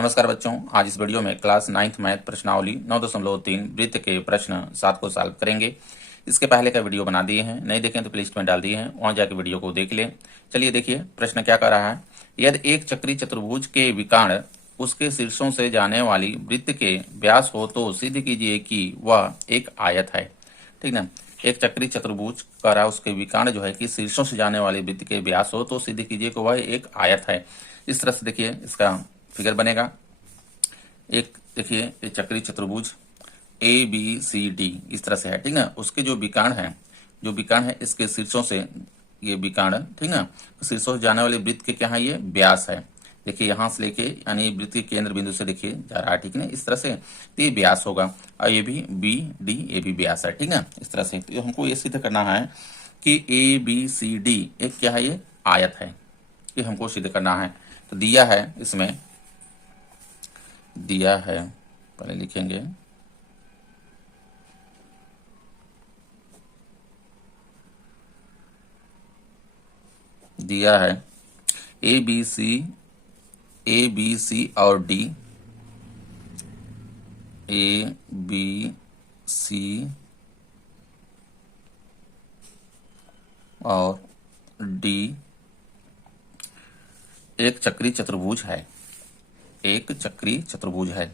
नमस्कार बच्चों, आज इस वीडियो में क्लास 9th मैथ प्रश्नावली 9.3 वृत्त के प्रश्न 7 को सॉल्व करेंगे। इसके पहले का वीडियो बना दिए हैं, नहीं देखें तो प्ले लिस्ट में डाल दिए हैं, वहां जाके वीडियो को देख लें। चलिए देखिए प्रश्न क्या कर रहा है। यदि एक चक्री चतुर्भुज के विकर्ण उसके शीर्षों से जाने वाली वृत्त के व्यास हो तो सिद्ध कीजिए कि वह एक आयत है। ठीक ना, एक चक्री चतुर्भुज का रहा उसके विकर्ण जो है कि शीर्षों से जाने वाली वृत्त के व्यास हो तो सिद्ध कीजिए कि वह एक आयत है। इस तरह से देखिए इसका फिगर बनेगा। एक देखिए ये चक्री चतुर्भुज ए बी सी डी इस तरह से है, ठीक ना। उसके जो विकर्ण है इसके शीर्षों से ये विकर्ण, ठीक ना, शीर्षों से जाने वाले वृत्त के क्या है, ये व्यास है। देखिए यहां से लेके यानी वृत्त के केंद्र बिंदु से देखिए जा रहा है, ठीक ना, इस तरह से। तो ये व्यास होगा और ये भी बी डी ये भी व्यास है, ठीक ना, इस तरह से। तो हमको ये सिद्ध करना है कि ए बी सी डी एक क्या है, ये आयत है। ये हमको सिद्ध करना है। तो दिया है, इसमें दिया है, पहले लिखेंगे दिया है ए बी सी और डी, ए बी सी और डी एक चक्री चतुर्भुज है, एक चक्री चतुर्भुज है।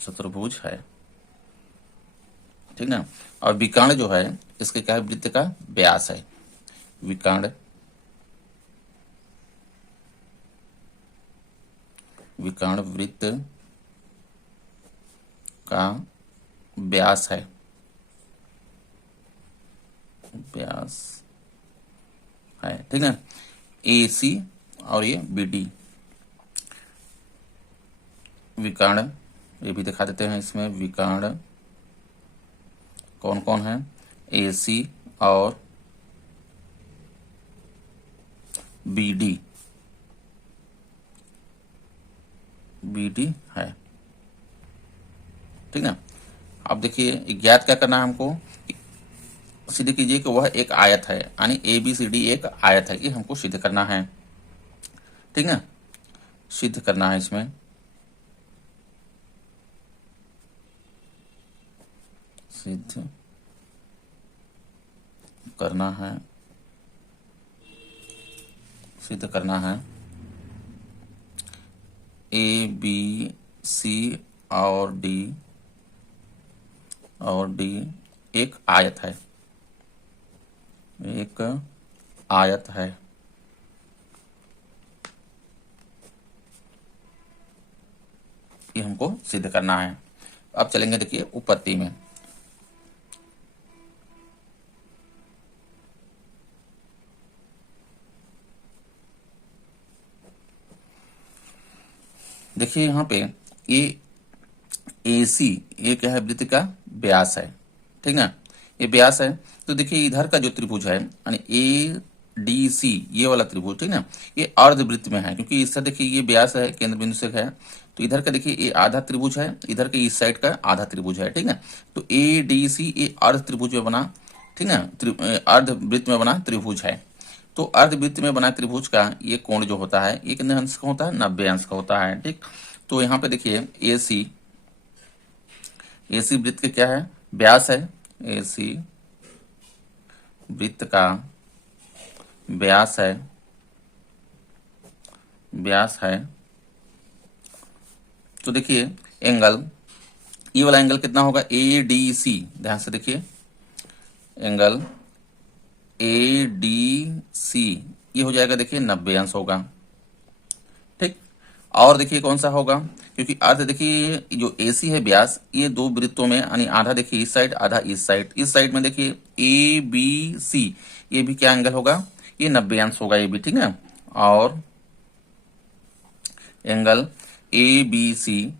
चतुर्भुज है, ठीक ना। और विकर्ण जो है इसके क्या है, वृत्त का व्यास है। विकर्ण वृत्त का व्यास है, व्यास है, ठीक है। ए सी और ये बी डी विकर्ण, ये भी दिखा देते हैं इसमें। विकर्ण कौन कौन है, ए सी और बी डी है, ठीक ना। अब देखिए ज्ञात क्या करना है हमको, सिद्ध कीजिए कि वह एक आयत है, यानी ए बी सी डी एक आयत है, ये हमको सिद्ध करना है, ठीक ना। सिद्ध करना है, इसमें सिद्ध करना है, सिद्ध करना है ए बी सी और डी एक आयत है, एक आयत है। ये हमको सिद्ध करना है। अब चलेंगे देखिए उत्पत्ति में। देखिए यहाँ पे ये AC ये क्या है, वृत्त का व्यास है, ठीक ना, ये व्यास है। तो देखिए इधर का जो त्रिभुज है यानी ADC ये वाला त्रिभुज, ठीक ना, ये अर्धवृत्त में है, क्योंकि इससे देखिए ये व्यास है, केंद्र बिंदु से है। तो इधर का देखिए ये आधा त्रिभुज है, इधर के इस साइड का आधा त्रिभुज है, ठीक ना। तो ADC ये अर्ध त्रिभुज में बना, ठीक ना, अर्धवृत्त में बना त्रिभुज है। तो अर्धवृत्त में बना त्रिभुज का ये कोण जो होता है ये कितने अंश का होता है, 90 अंश का होता है, ठीक। तो यहाँ पे देखिए AC वृत्त के क्या है, व्यास है। AC वृत्त का व्यास है, तो देखिए एंगल, ये वाला एंगल कितना होगा, ADC, ध्यान से देखिए एंगल ADC ये हो जाएगा, देखिए 90 अंश होगा, ठीक। और देखिए कौन सा होगा, क्योंकि अर्ध देखिए जो AC है व्यास, ये दो वृत्तों में यानी आधा देखिए इस साइड आधा इस साइड में देखिए ABC ये भी क्या एंगल होगा, ये 90 अंश होगा, ये भी, ठीक है। और एंगल ABC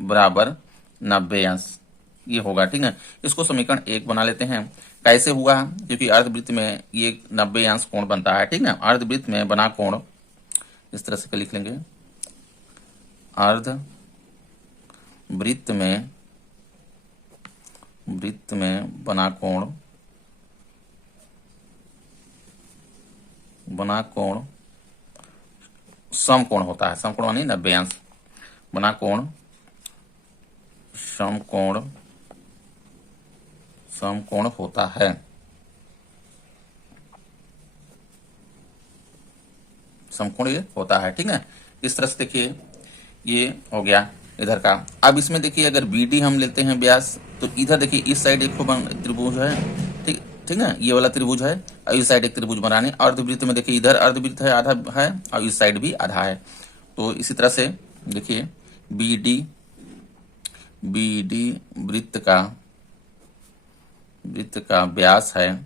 बराबर 90 अंश ये होगा, ठीक है। इसको समीकरण 1 बना लेते हैं। कैसे हुआ, क्योंकि अर्धवृत्त में ये 90 अंश कोण बनता है, ठीक ना। अर्धवृत्त में बना कोण इस तरह से लिख लेंगे, अर्ध वृत्त में बना कोण समकोण होता है। समकोण मानी 90 अंश। बना कोण समकोण होता है। समकोण ये होता है, ठीक है। इस तरह से देखिए ये हो गया इधर का। अब इसमें देखिए अगर BD हम लेते हैं व्यास, तो इधर देखिए इस साइड एक त्रिभुज है, ठीक है, ये वाला त्रिभुज है, और इस साइड एक त्रिभुज बनाने। अर्धवृत्त में देखिए इधर अर्धवृत्त है, आधा है, और इस साइड भी आधा है। तो इसी तरह से देखिए BD वृत्त का व्यास है,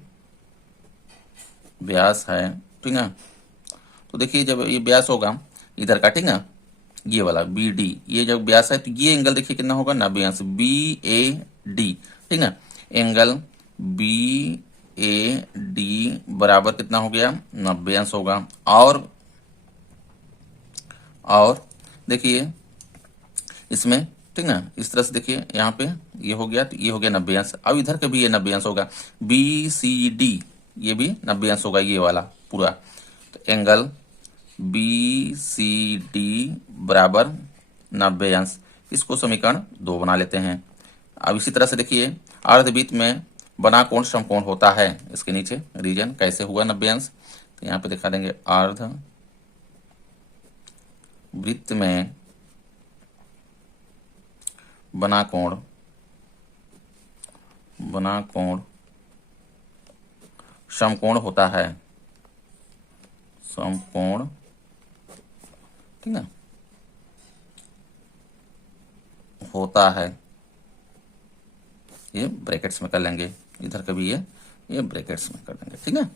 ठीक है। तो देखिए जब ये व्यास होगा इधर का, ठीक है, ये वाला BD, ये जब व्यास है तो ये एंगल देखिए कितना होगा, 90 अंश, BAD, ठीक है। एंगल BAD बराबर कितना हो गया, 90 अंश होगा। और देखिए इसमें, ठीक ना, इस तरह से देखिए यहाँ पे ये हो गया, तो ये हो गया 90 अंश। अब इधर का भी ये 90 अंश होगा। BCD ये भी 90 अंश होगा, ये वाला पूरा। तो एंगल BCD बराबर 90 अंश। इसको समीकरण 2 बना लेते हैं। अब इसी तरह से देखिए अर्धवृत्त में बना कोण समकोण होता है। इसके नीचे रीजन कैसे हुआ 90 अंश, तो यहाँ पे दिखा देंगे। अर्धवृत्त में बना कोण समकोण होता है। समकोण, ठीक है, होता है। ये ब्रैकेट्स में कर लेंगे, इधर का भी ये ब्रैकेट्स में कर देंगे, ठीक है।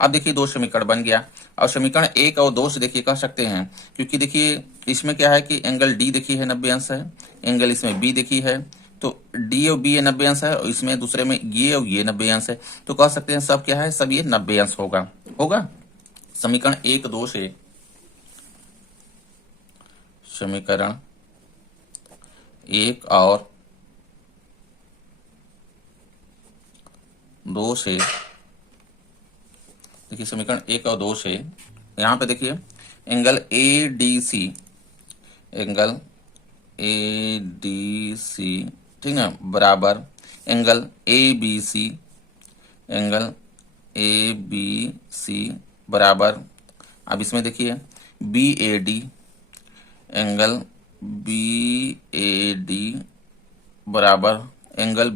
अब देखिए 2 समीकरण बन गया। और समीकरण 1 और 2 से देखिए कह सकते हैं, क्योंकि देखिए इसमें क्या है कि एंगल D देखिए है 90 अंश है, एंगल इसमें B देखी है, तो D और B ये 90 अंश है, और इसमें दूसरे में ये और ये 90 अंश है। तो कह सकते हैं सब क्या है, सब ये 90 अंश होगा। समीकरण 1 2 से, समीकरण 1 और 2 से देखिए, समीकरण 1 और 2 से यहाँ पे देखिए एंगल ADC, ठीक है, बराबर एंगल ABC बराबर, अब इसमें देखिए BAD, एंगल BAD बराबर एंगल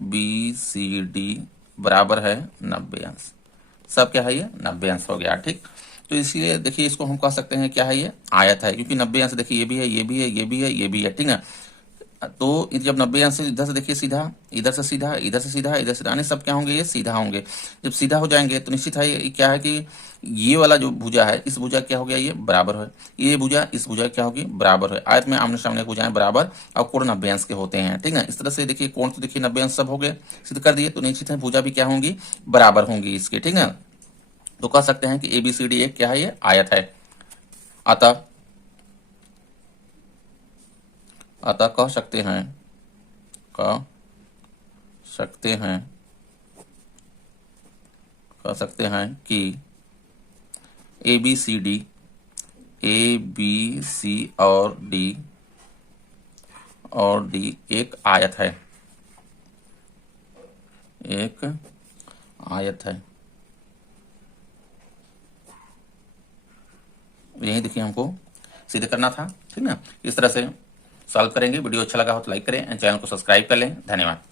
BCD बराबर है 90 अंश। सब क्या है, ये 90 अंश हो गया, ठीक। तो इसलिए देखिए इसको हम कह सकते हैं क्या है, ये आयत है, क्योंकि 90 अंश देखिए ये भी है, ये भी है, ये भी है, ये भी है, ठीक है। तो जब 90 अंश इधर से देखिए सीधा, इधर से सीधा, इधर से सीधा, इधर से सीधा, सब क्या होंगे, ये सीधा होंगे। जब सीधा हो जाएंगे तो निश्चित है ये क्या है कि ये वाला जो भुजा है, इस भुजा क्या हो गया, ये बराबर है, ये भुजा इस भुजा क्या होगी, बराबर है। आयत में आमने सामने भुजाएं बराबर और कोण 90 अंश के होते हैं, ठीक है। इस तरह से देखिए कोण तो देखिए 90 अंश सब हो गए, सिद्ध कर दिए, तो निश्चित है भुजा भी क्या होंगी, बराबर होंगी इसके, ठीक है। तो कह सकते हैं कि ABCD एक क्या है, ये आयत है। अतः कह सकते हैं कि ABCD ABC और D एक आयत है, यही देखिए हमको सिद्ध करना था, ठीक ना। इस तरह से सॉल्व करेंगे। वीडियो अच्छा लगा हो तो लाइक करें, चैनल को सब्सक्राइब कर लें। धन्यवाद।